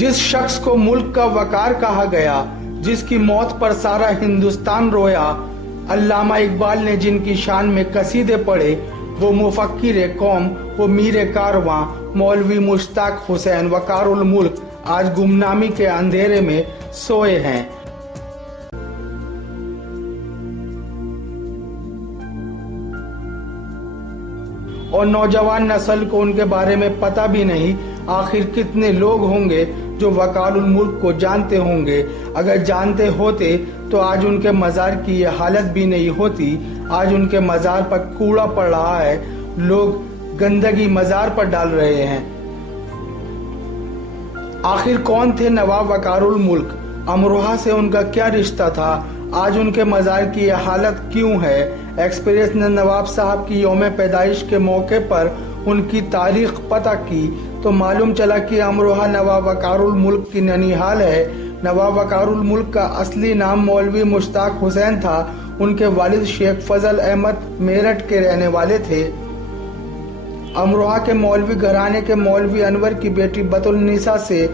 जिस शख्स को मुल्क का वकार कहा गया, जिसकी मौत पर सारा हिंदुस्तान रोया, अल्लामा इकबाल ने जिनकी शान में कसीदे पढ़े, वो मुफक्किर कौम, वो मीर कारवां, मौलवी मुश्ताक हुसैन वकारुल मुल्क आज गुमनामी के अंधेरे में सोए हैं। और नौजवान नस्ल को उनके बारे में पता भी नहीं। आखिर कितने लोग होंगे जो वकारुल मुल्क को जानते होंगे? अगर जानते होते तो आज उनके मज़ार की ये हालत भी नहीं होती। आज उनके मज़ार पर कूड़ा पड़ रहा है, लोग गंदगी मज़ार पर डाल रहे हैं। आखिर कौन थे नवाब वकारुल मुल्क? अमरोहा से उनका क्या रिश्ता था? आज उनके मज़ार की यह हालत क्यों है? एक्सप्रेस ने नवाब साहब की यौम पैदाइश के मौके पर उनकी तारीख पता की तो मालूम चला कि अमरोहा नवाब वकारुल मुल्क की ननिहाल है। नवाब वकारुल मुल्क का असली नाम मौलवी मुश्ताक हुसैन था। उनके वालिद शेख फजल अहमद मेरठ के रहने वाले थे। अमरोहा के मौलवी घराने के मौलवी अनवर की बेटी बतुल निसा से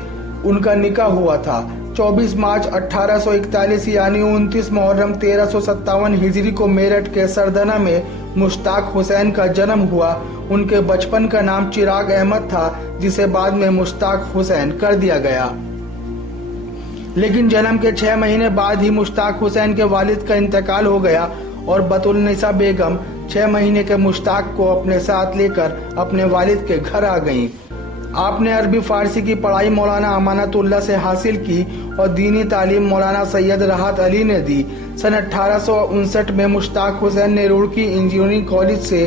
उनका निकाह हुआ था। 24 मार्च 1841 यानी 29 मुहर्रम 1357 हिजरी को मेरठ के सरदना में मुश्ताक हुसैन का जन्म हुआ। उनके बचपन का नाम चिराग अहमद था, जिसे बाद में मुश्ताक हुसैन कर दिया गया। लेकिन जन्म के 6 महीने बाद ही मुश्ताक हुसैन के वालिद का इंतकाल हो गया और बतुल निसा बेगम 6 महीने के मुश्ताक को अपने साथ लेकर अपने वालिद के घर आ गईं। आपने अरबी फारसी की पढ़ाई मौलाना अमानतुल्लाह से हासिल की और दीनी तालीम मौलाना सैयद राहत अली ने दी। सन 1859 में मुश्ताक हुसैन ने रुड़की इंजीनियरिंग कॉलेज से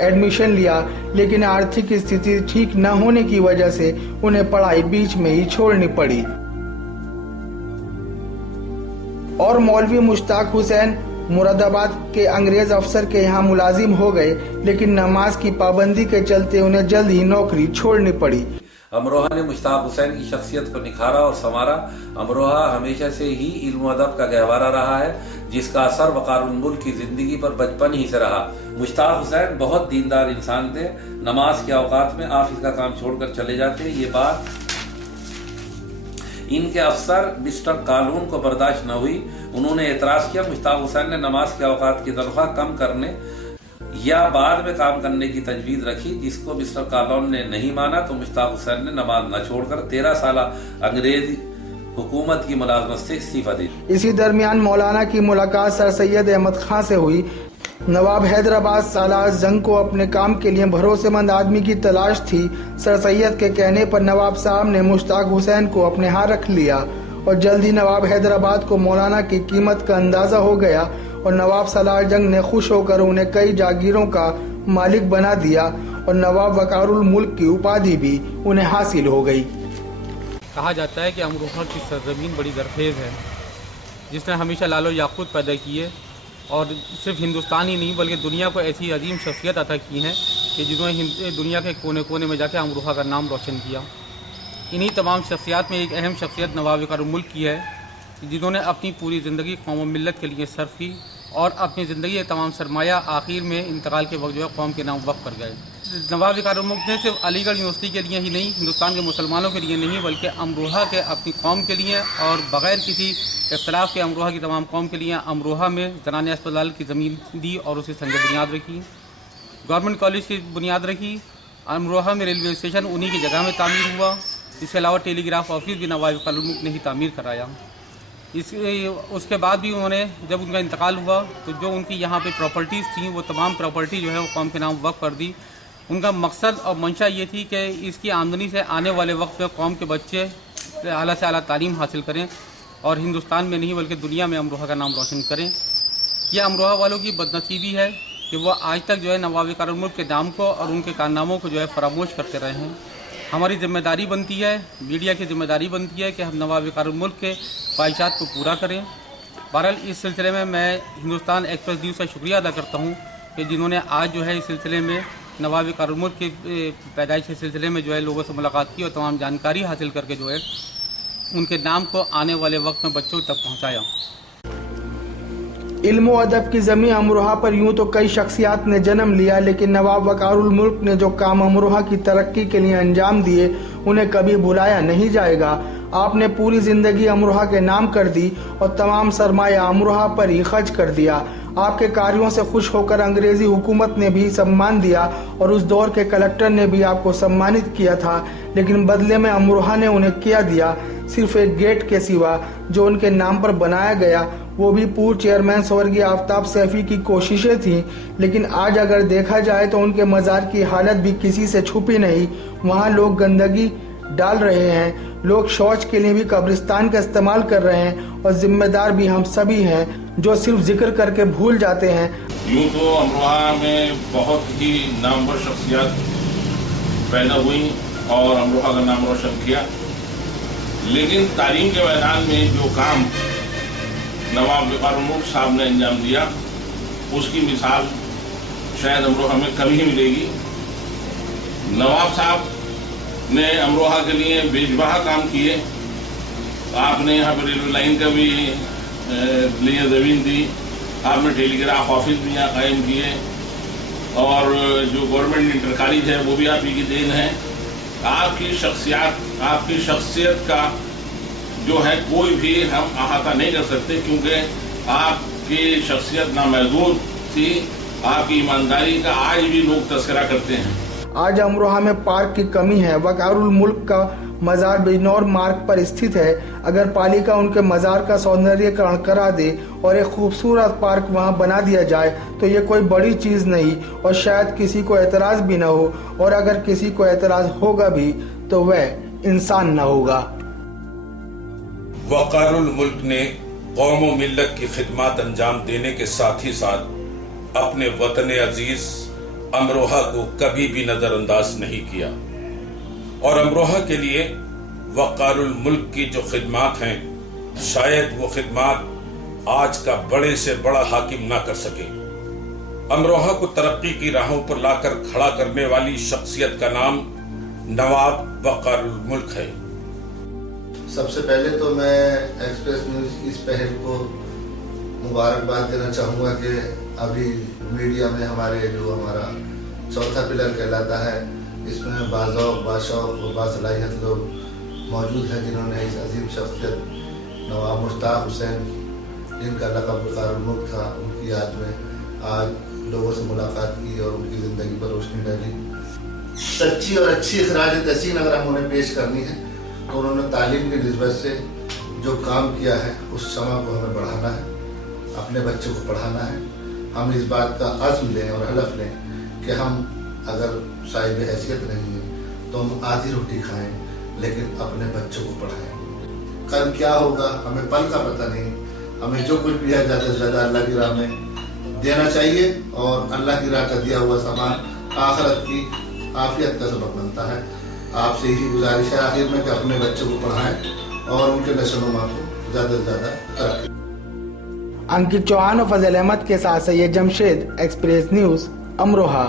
एडमिशन लिया, लेकिन आर्थिक स्थिति ठीक न होने की वजह से उन्हें पढ़ाई बीच में ही छोड़नी पड़ी और मौलवी मुश्ताक हुसैन मुरादाबाद के अंग्रेज अफसर के यहाँ मुलाजिम हो गए। लेकिन नमाज की पाबंदी के चलते उन्हें जल्द ही नौकरी छोड़नी पड़ी। अमरोहा ने मुश्ताक हुसैन की शख्सियत को निखारा और संवारा। अमरोहा हमेशा से ही इल्म अदब का गहवारा रहा है, जिसका असर वकारुल मुल्क की जिंदगी पर बचपन ही से रहा। मुश्ताक हुसैन बहुत दीनदार इंसान थे। नमाज के औकात में ऑफिस का काम छोड़कर चले जाते। ये बात इनके अफसर मिस्टर कालून को बर्दाश्त न हुई। उन्होंने एतराज किया। मुश्ताक हुसैन ने नमाज के औकात की तनख्वाह कम करने या बाद में काम करने की तजवीज रखी, जिसको मिस्टर कालून ने नहीं माना। तो मुश्ताक हुसैन ने नमाज न छोड़कर 13 साल अंग्रेज हुकूमत की मुलाजमत से इस्तीफा दी। इसी दरमियान मौलाना की मुलाकात सर सैयद अहमद खां से हुई। नवाब हैदराबाद सालार जंग को अपने काम के लिए भरोसेमंद आदमी की तलाश थी। सर सैयद के कहने पर नवाब साहब ने मुश्ताक हुसैन को अपने यहाँ रख लिया और जल्द ही नवाब हैदराबाद को मौलाना की कीमत का अंदाजा हो गया और नवाब सालार जंग ने खुश होकर उन्हें कई जागीरों का मालिक बना दिया और नवाब वकारुल मुल्क की उपाधि भी उन्हें हासिल हो गई। कहा जाता है कि अमरोहा की सरजमीन बड़ी जरखेज़ है, जिसने हमेशा लालो याकूत पैदा किए और सिर्फ हिंदुस्तान ही नहीं बल्कि दुनिया को ऐसी अजीम शख्सियत अता की हैं कि जिन्होंने दुनिया के कोने कोने में जाकर अमरोहा का नाम रोशन किया। इन्हीं तमाम शख्सियात में एक अहम शख्सियत नवाब वकारुल मुल्क की है, जिन्होंने अपनी पूरी ज़िंदगी कौम व मिल्लत के लिए सर्फ की और अपनी ज़िंदगी के तमाम सरमाया आखिर में इंतकाल के वक्त जो है कौम के नाम वक़्फ़ कर गए। नवाब वकारुल मुल्क ने सिर्फ अलीगढ़ यूनिवर्सिटी के लिए ही नहीं, हिंदुस्तान के मुसलमानों के लिए नहीं, बल्कि अमरोहा के अपनी कौम के लिए और बग़ैर किसी इख्तलाफ के अमरोहा की तमाम कौम के लिए अमरोहा में ज़नाने अस्पताल की ज़मीन दी और उसे संग बुनियाद रखी। गवर्नमेंट कॉलेज की बुनियाद रखी। अमरोहा में रेलवे स्टेशन उन्हीं की जगह में तामीर हुआ। इसके अलावा टेलीग्राफ ऑफिस भी नवाब वकारुल मुल्क ने ही तामीर कराया। उसके बाद भी उन्होंने जब उनका इंतकाल हुआ तो जो उनकी यहाँ पे प्रॉपर्टीज़ थी वो तमाम प्रॉपर्टी जो है वो कौम के नाम वक़्फ़ कर दी। उनका मकसद और मंशा ये थी कि इसकी आमदनी से आने वाले वक्त में कौम के बच्चे आला से आला तालीम हासिल करें और हिंदुस्तान में नहीं बल्कि दुनिया में अमरोहा का नाम रोशन करें। यह अमरोहा वालों की बदनसीबी है कि वह आज तक जो है नवाब वकारुल मुल्क के नाम को और उनके कारनामों को जो है फरामोश करते रहे हैं। हमारी जिम्मेदारी बनती है, मीडिया की जिम्मेदारी बनती है कि हम नवाब वकारुल मुल्क के ख्वाहिशात को पूरा करें। बहरहाल इस सिलसिले में मैं हिंदुस्तान एक्सप्रेस न्यूज़ का शुक्रिया अदा करता हूँ कि जिन्होंने आज जो है इस सिलसिले में नवाब वकारुल मुल्क की पैदाइश के सिलसिले में जो है लोगों से मुलाकात की और तमाम जानकारी हासिल करके जो है उनके नाम को आने वाले वक्त में बच्चों तक पहुँचाया। इल्म व अदब की ज़मीं अमरोहा पर यूं तो कई शख्सियात ने जन्म लिया, लेकिन नवाब वकारुल मुल्क ने जो काम अमरोहा की तरक्की के लिए अंजाम दिए उन्हें कभी भुलाया नहीं जाएगा। आपने पूरी जिंदगी अमरोहा के नाम कर दी और तमाम सरमाया अमरोहा पर ही खर्च कर दिया। आपके कार्यों से खुश होकर अंग्रेजी हुकूमत ने भी सम्मान दिया और उस दौर के कलेक्टर ने भी आपको सम्मानित किया था, लेकिन बदले में अमरोहा ने उन्हें क्या दिया? सिर्फ एक गेट के सिवा जो उनके नाम पर बनाया गया, वो भी पूर्व चेयरमैन स्वर्गीय आफ्ताब सैफी की कोशिशें थी। लेकिन आज अगर देखा जाए तो उनके मज़ार की हालत भी किसी से छुपी नहीं। वहाँ लोग गंदगी डाल रहे हैं, लोग शौच के लिए भी कब्रिस्तान का इस्तेमाल कर रहे हैं और जिम्मेदार भी हम सभी हैं जो सिर्फ जिक्र करके भूल जाते हैं। यूँ तो अमरोहा में बहुत ही नामवर शख्सियत पैदा हुई और अमरोहा का नाम रोशन किया, लेकिन तालीम के मैदान में जो काम नवाब वक़ारुल मुल्क साहब ने अंजाम दिया, उसकी मिसाल शायद अमरोहा में कम ही मिलेगी। नवाब साहब ने अमरोहा के लिए बेजबहा काम किए। आपने यहाँ पर रेलवे लाइन का भी लिए ज़मीन दी, आपने टेलीग्राफ ऑफिस भी यहाँ कायम किए और जो गवर्नमेंट इंटर कॉलेज है वो भी आप ही की देन है। आपकी शख्सियत का जो है कोई भी हम अहाता नहीं कर सकते, क्योंकि आपकी शख्सियत नामहदूद थी। आपकी ईमानदारी का आज भी लोग तस्करा करते हैं। आज अमरोहा में पार्क की कमी है। वक़ारुल मुल्क का मज़ार बिजनौर मार्ग पर स्थित है। अगर पालिका उनके मज़ार का सौंदर्यीकरण करा दे और एक खूबसूरत पार्क वहां बना दिया जाए तो ये कोई बड़ी चीज़ नहीं और शायद किसी को एतराज़ भी न हो, और अगर किसी को एतराज़ होगा भी तो वह इंसान न होगा। वक़ारुल मुल्क ने कौम व मिल्लत की खिदमत अंजाम देने के साथ ही साथ अपने वतन अजीज अमरोहा को कभी भी नजरअंदाज नहीं किया और अमरोहा के लिए वक़ारुल मुल्क की जो खिदमत हैं, शायद वो खिदमत आज का बड़े से बड़ा हाकिम ना कर सके। अमरोहा को तरक्की की राहों पर लाकर खड़ा करने वाली शख्सियत का नाम नवाब वक़ारुल मुल्क है। सबसे पहले तो मैं एक्सप्रेस न्यूज़ की इस पहल को मुबारकबाद देना चाहूँगा कि अभी मीडिया में हमारा चौथा पिलर कहलाता है, इसमें बाज़ौक़, बाशौक़ और बासलाहियत लोग मौजूद हैं जिन्होंने इस अजीम शख्सियत नवाब मुश्ताक हुसैन, जिनका लक़ब वक़ारुल मुल्क था, उनकी याद में आज लोगों से मुलाकात की और उनकी ज़िंदगी पर रोशनी डाली। सच्ची और अच्छी खराज तहसीन अगर हम उन्हें पेश करनी है तो उन्होंने तालीम की निस्बत से जो काम किया है उस शमा को हमें बढ़ाना है, अपने बच्चों को पढ़ाना है। हम इस बात का अज़्म लें और हलफ लें कि हम अगर साहिब हैसियत नहीं है तो हम आधी रोटी खाएं, लेकिन अपने बच्चों को पढ़ाएं। कल क्या होगा हमें पल का पता नहीं। हमें जो कुछ भी है ज़्यादा से ज़्यादा अल्लाह की राह में देना चाहिए और अल्लाह की राह का दिया हुआ सामान आखिरत की आफियत का सबब बनता है। आपसे यही गुजारिश है आखिर में कि अपने बच्चों को पढ़ाएं और उनके नशो-नुमा को ज़्यादा से ज़्यादा तरक्की। अंकित चौहान और फजल अहमद के साथ सैयद जमशेद, एक्सप्रेस न्यूज़, अमरोहा।